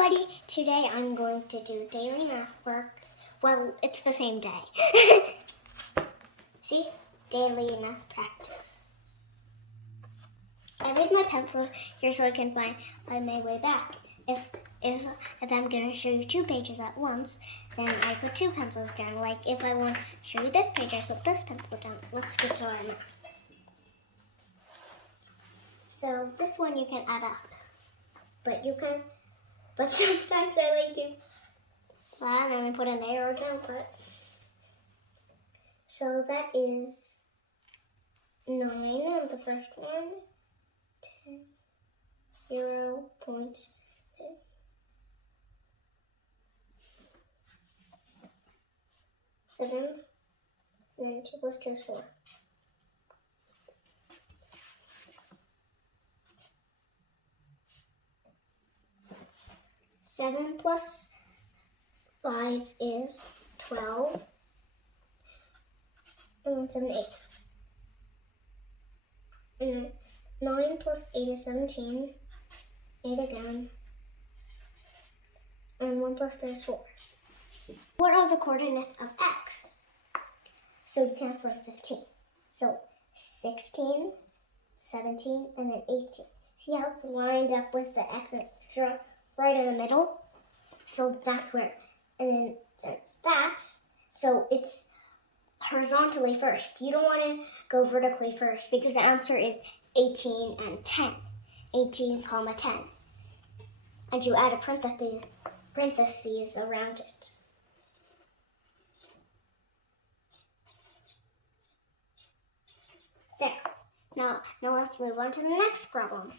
everybody, today I'm going to do daily math work. Well, it's the same day. See? Daily math practice. I leave my pencil here so I can find my way back. If I'm going to show you 2 pages at once, then I put 2 pencils down. Like if I want to show you this page, I put this pencil down. Let's get to our math. So this one you can add up, but sometimes I like to add and I put an arrow down. So that is 9 on the first one, 10, 0.2. 7, and then 2 plus 2 is 4. Seven plus 5 is 12, and then 7, 8. And then 9 plus 8 is 17, 8 again, and 1 plus 3 is 4. What are the coordinates of x? So you can write 15. So 16, 17, and then 18. See how it's lined up with the x right in the middle? So that's where, and then since that's, so it's horizontally first. You don't want to go vertically first because the answer is 18 and 10. 18, 10. And you add a parentheses around it. There. Now let's move on to the next problem.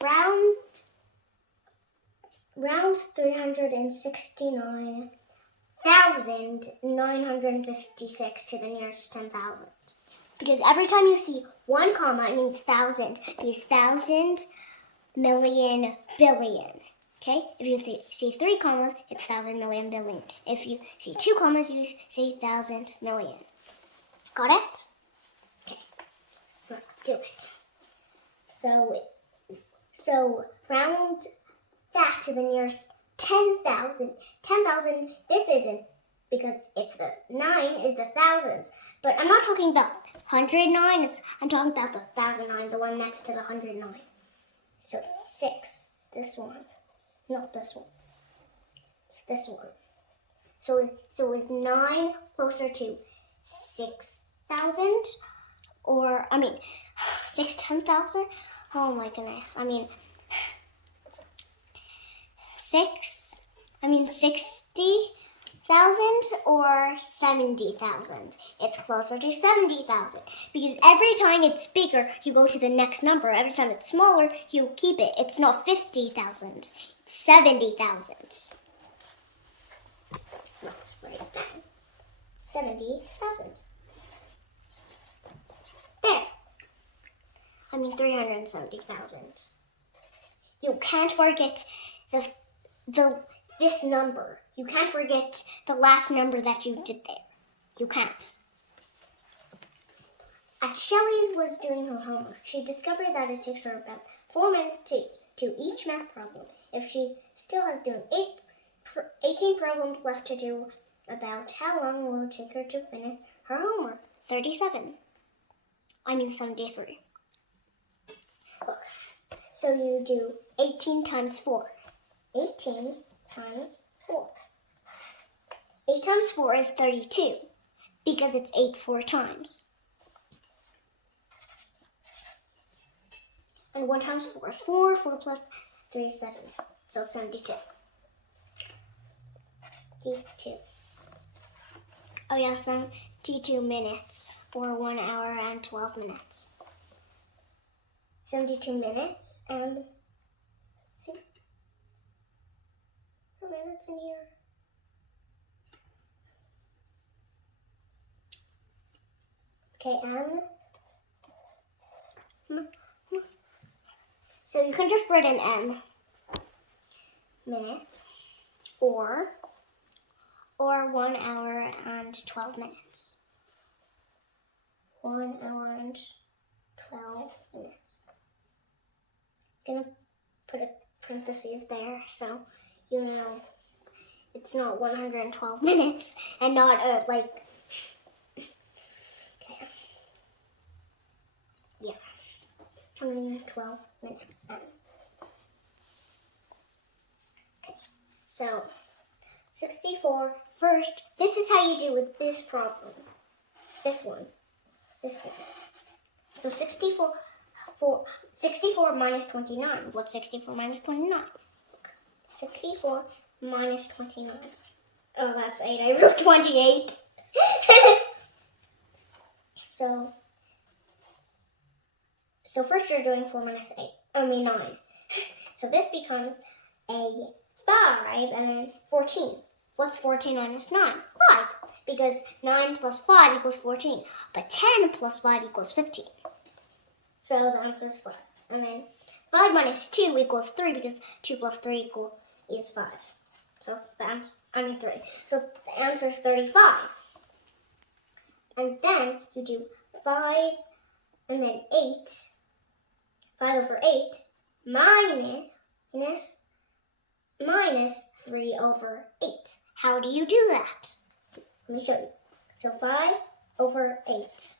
Round 369,956 to the nearest 10,000. Because every time you see 1 comma, it means 1,000. It means 1,000, million, billion. Okay? If you see 3 commas, it's 1,000, million, billion. If you see 2 commas, you say 1,000, million. Got it? Okay. Let's do it. So round that to the nearest 10,000. 10,000, this isn't because it's the 9 is the thousands. But I'm not talking about 109, I'm talking about the 1,009, the one next to the 109. So 6, this one, not this one. It's this one. So is 9 closer to 6,000? Or, 10,000? Oh my goodness. 60,000 or 70,000. It's closer to 70,000 because every time it's bigger, you go to the next number. Every time it's smaller, you keep it. It's not 50,000. It's 70,000. Let's write it down. 70,000. There. 370,000. You can't forget this number. You can't forget the last number that you did there. You can't. As Shelley was doing her homework, she discovered that it takes her about 4 minutes to each math problem. If she still has 18 problems left to do, about how long will it take her to finish her homework? 73. Look, so you do 18 times 4. 18 times 4. 8 times 4 is 32 because it's 8 4 times. And 1 times 4 is 4. 4 plus 3 is 7. So it's 72. 72. Oh yeah, 72 minutes or 1 hour and 12 minutes. 72 minutes and minutes in here. Okay, so you can just write an M, minutes, or 1 hour and 12 minutes. 1 hour and 12 minutes. I'm gonna put a parentheses there, so you know it's not 112 minutes and not like, okay. Yeah, 112 minutes. Okay, so 64. First, this is how you do with this problem. This one. So 64 minus 29. What's 64 minus 29? 64 minus 29. Oh, that's 8. I wrote 28. So first you're doing 4 minus 9. So this becomes a 5 and then 14. What's 14 minus 9? 5. Because 9 plus 5 equals 14. But 10 plus 5 equals 15. So the answer is 5. And then 5 minus 2 equals 3 because 2 plus 3 is 5. So the answer, 3. So the answer is 35. And then you do 5 and then 8. 5 over 8 minus 3 over 8. How do you do that? Let me show you. So 5 over 8.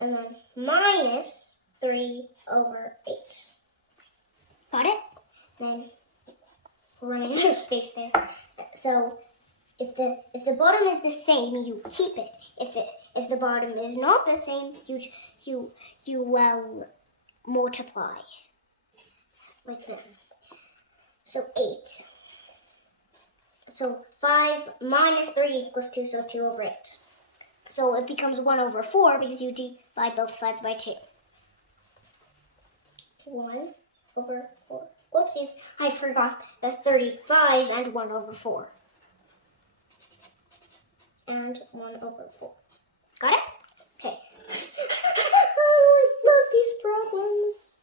And then minus 3 over 8. Got it? Then we're running out of space there. So if the bottom is the same, you keep it. If the bottom is not the same, you will multiply like this. So 8. So 5 minus 3 equals 2, so 2 over 8. So it becomes 1 over 4 because you divide both sides by 2. 1 over 4. Whoopsies, I forgot the 35 and 1 over 4. And 1 over 4. Got it? Okay. Oh, I love these problems.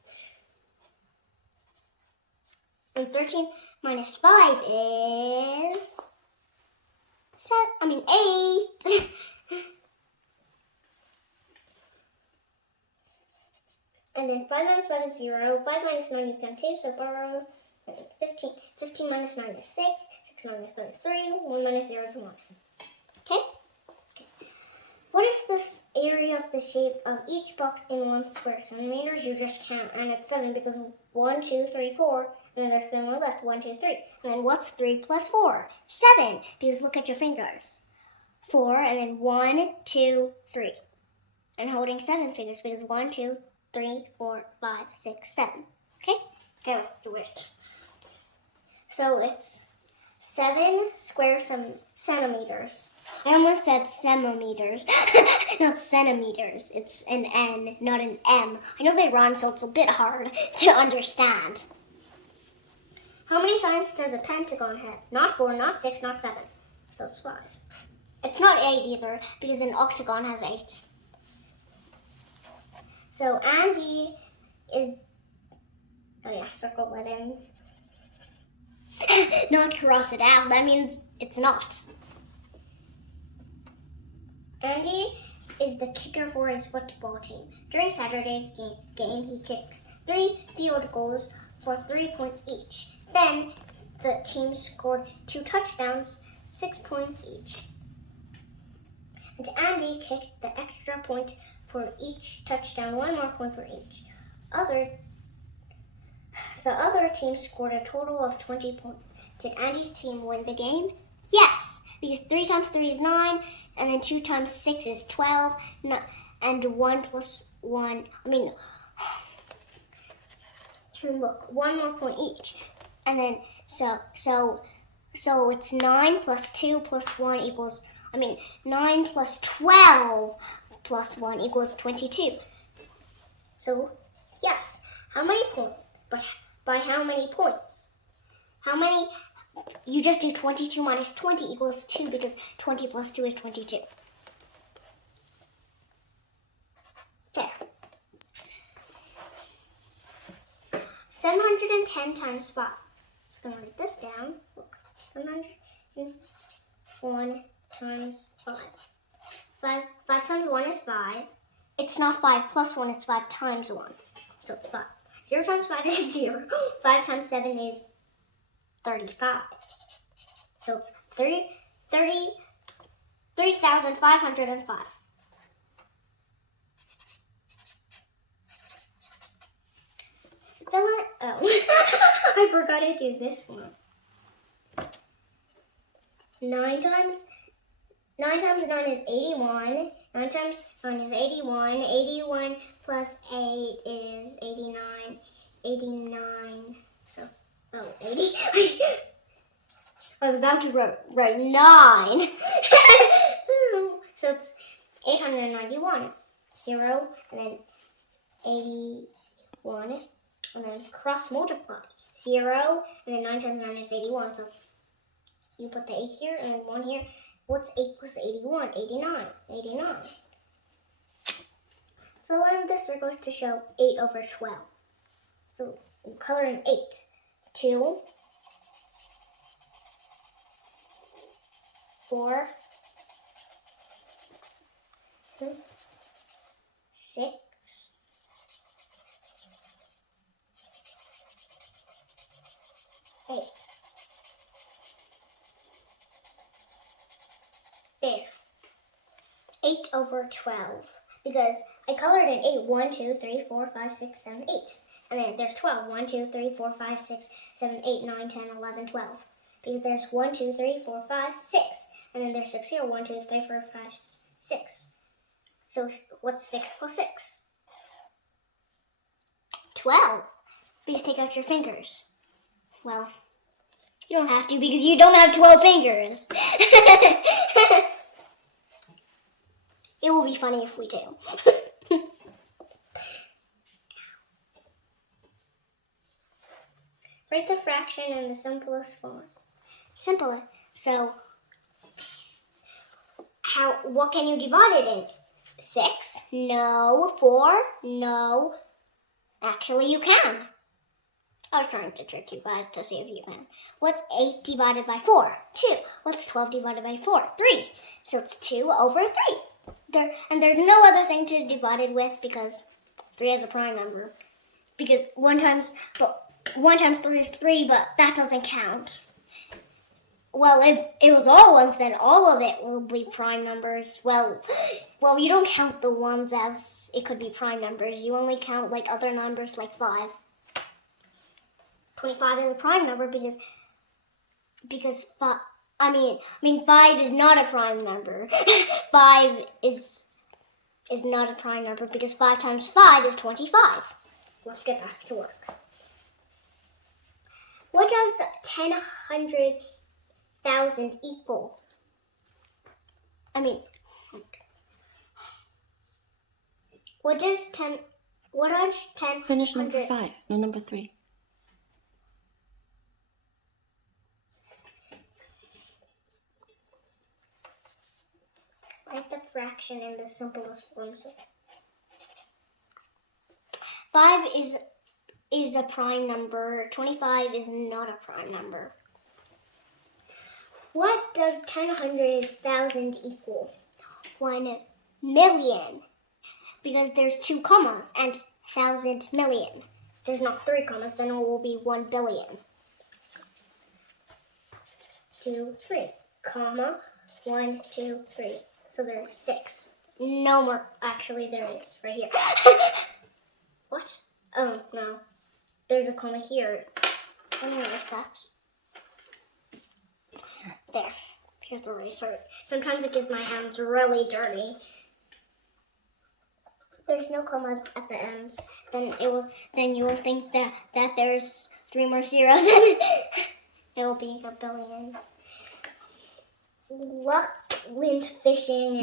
And 13 minus 5 is 8. And then 5 minus 5 is 0. 5 minus 9 you can 2, so borrow. 15. 15 minus 9 is 6. 6 minus 3 is 3. 1 minus 0 is 1. Okay? What is this area of the shape of each box in 1 square centimeters? You just count, and it's 7 because 1, 2, 3, 4, and then there's 3 on the left. 1, 2, 3. And then what's 3 plus 4? 7, because look at your fingers. 4, and then 1, 2, 3. And holding 7 fingers because 1, 2, 3, 4, 5, 6, 7. Okay? Okay, let's do it. So it's 7 square centimeters. I almost said centimeters, not centimeters. It's an N, not an M. I know they rhyme, so it's a bit hard to understand. How many sides does a pentagon have? Not 4, not 6, not 7. So it's 5. It's not 8 either, because an octagon has 8. So Andy is, circle it in. Not cross it out, that means it's not. Andy is the kicker for his football team. During Saturday's game, he kicks 3 field goals for 3 points each. Then the team scored 2 touchdowns, 6 points each. And Andy kicked the extra point for each touchdown, 1 more point for each. The other team scored a total of 20 points. Did Andy's team win the game? Yes, because 3 times 3 is 9, and then 2 times 6 is 12, and 1 plus 1, look, 1 more point each. And then, so it's 9 plus 2 plus 1 equals, 9 plus 12 plus 1 equals 22. So, yes, how many points? But by how many points? You just do 22 minus 20 equals 2 because 20 plus 2 is 22. There. 710 times 5. I'm going to write this down. Look, 701 times 5. 5 times 1 is 5. It's not 5 plus 1, it's 5 times 1. So it's 5. 0 times 5 is 0. 5 times 7 is 35. So it's 3,505. I forgot to do this one. 9 times 9 is 81. 9 times 9 is 81. 81 plus 8 is 89. 89. So it's 80. I was about to write 9. So it's 891. 0 and then 81 and then cross multiply. 0 and then 9 times 9 is 81. So you put the 8 here and then 1 here. What's 8 plus 81? 89. 89. So then this circle is to show 8 over 12. So we color in 8. 2, 4, 6, 8. There. 8 over 12. Because I colored in 8. 1, 2, 3, 4, 5, 6, 7, 8. And then there's 12. 1, 2, 3, 4, 5, 6, 7, 8, 9, 10, 11, 12. Because there's 1, 2, 3, 4, 5, 6. And then there's 6 here. 1, 2, 3, 4, 5, 6. So what's 6 plus 6? 12. Please take out your fingers. Well, you don't have to because you don't have 12 fingers. It will be funny if we do. Write the fraction in the simplest form. Simple. So, what can you divide it in? 6? No. 4? No. Actually, you can. I was trying to trick you guys to see if you can. What's 8 divided by 4? 2. What's 12 divided by 4? 3. So it's 2 over 3. And there's no other thing to divide it with because 3 is a prime number. Because 1 times 3 is 3, but that doesn't count. Well, if it was all ones, then all of it will be prime numbers. Well, you don't count the ones as it could be prime numbers. You only count like other numbers like 5. 25 is a prime number because 5 is not a prime number. 5 is not a prime number because 5 times 5 is 25. Let's get back to work. What does 100,000 equal? What does 10? Finish number 5. No, number 3. Write the fraction in the simplest form. 5 is a prime number. 25 is not a prime number. What does 100,000 equal? 1 million. Because there's 2 commas and 1,000 million. There's not 3 commas, then it will be 1 billion. 2, 3, comma, 1, 2, 3. So there's 6. No more. Actually, there is right here. What? Oh, no. There's a comma here. I noticed that. There. Here's the eraser. Sometimes it gives my hands really dirty. There's no comma at the ends. Then you will think that there's 3 more zeros and it will be a billion. Luke went fishing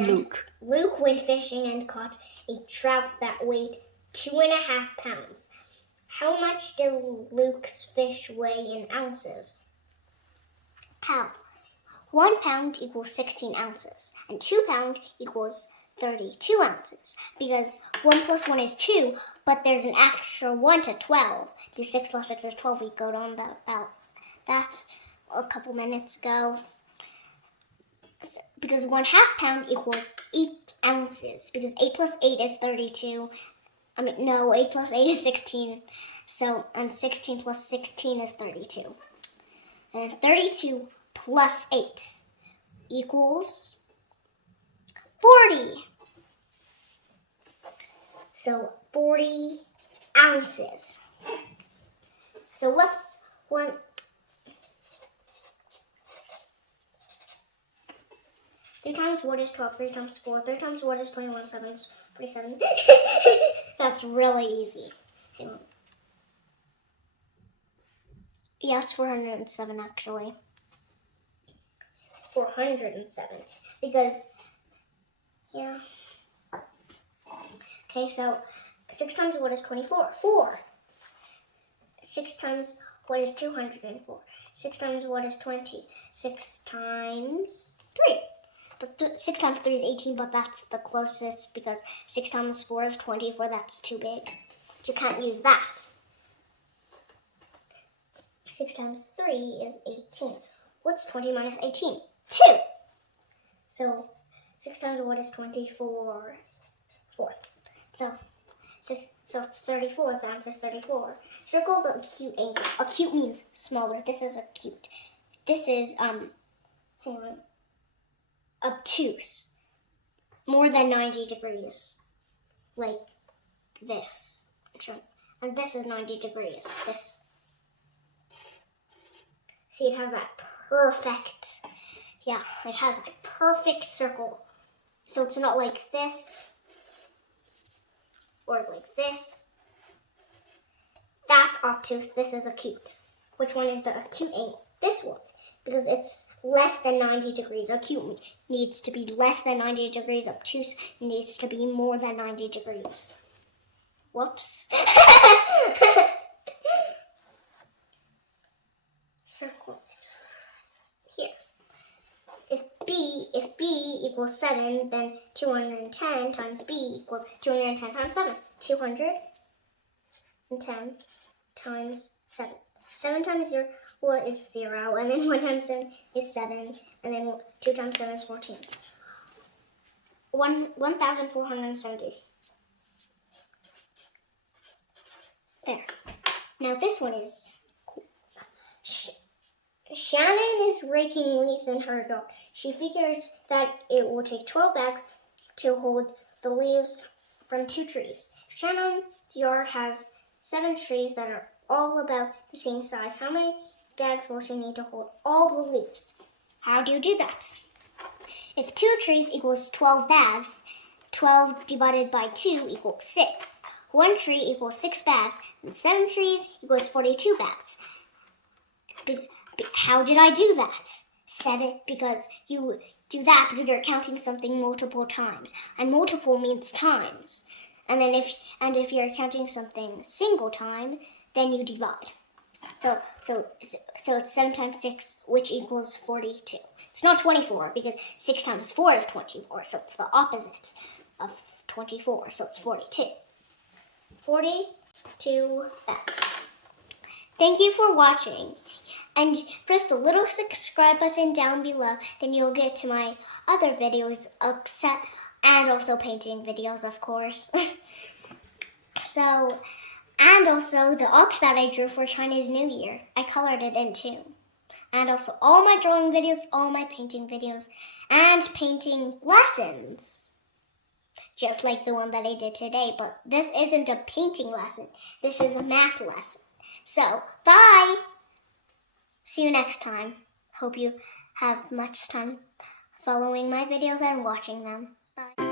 and caught a trout that weighed 2.5 pounds. How much did Luke's fish weigh in ounces? How? 1 pound equals 16 ounces, and 2 pounds equals 32 ounces. Because 1 plus 1 is 2, but there's an extra 1 to 12. Because 6 plus 6 is 12. We got on about that a couple minutes ago. Because 1/2 pound equals 8 ounces. Because 8 plus 8 is 32. No, 8 plus 8 is 16. So, and 16 plus 16 is 32. And 32 plus 8 equals 40. So 40 ounces. So what's one? 3 times what is 12? 3 times 4. 3 times what is 21? 7 is 47. That's really easy. Hang on. Yeah, it's 407 actually. 407. Because, yeah. Okay, so 6 times what is 24? 4. 6 times what is 204? 6 times what is 20? 6 times 3. But 6 times 3 is 18, but that's the closest because 6 times 4 is 24. That's too big. But you can't use that. 6 times 3 is 18. What's 20 minus 18? 2. So 6 times what is 24? 4. So it's 34. The answer is 34. Circle the acute angle. Acute means smaller. This is acute. This is, hang on, obtuse. More than 90 degrees. Like this. And this is 90 degrees. This. See, it has that perfect, it has that perfect circle. So it's not like this. Or like this. That's obtuse. This is acute. Which one is the acute angle? This one. Because it's less than 90 degrees. Acute needs to be less than 90 degrees. Obtuse needs to be more than 90 degrees. Whoops. Circle it. Here. If B equals 7, then 210 times B equals 210 times 7. 210 times 7. 7 times 0 is 0, and then 1 times 7 is 7, and then 2 times 7 is 14. 1,470. There. Now this one is cool. Shannon is raking leaves in her yard. She figures that it will take 12 bags to hold the leaves from 2 trees. Shannon's yard has 7 trees that are all about the same size. How many bags will she need to hold all the leaves? How do you do that? If 2 trees equals 12 bags, 12 divided by 2 equals 6. 1 tree equals 6 bags, and 7 trees equals 42 bags. How did I do that? 7, because you do that because you're counting something multiple times. And multiple means times. And then if you're counting something single time, then you divide. So it's 7 times 6, which equals 42. It's not 24 because 6 times 4 is 24, so it's the opposite of 24, so it's 42. 42 bags. Thank you for watching, and press the little subscribe button down below, then you'll get to my other videos, and also painting videos, of course. And also the ox that I drew for Chinese New Year. I colored it in too. And also all my drawing videos, all my painting videos, and painting lessons. Just like the one that I did today, but this isn't a painting lesson. This is a math lesson. So, bye! See you next time. Hope you have much time following my videos and watching them. Bye.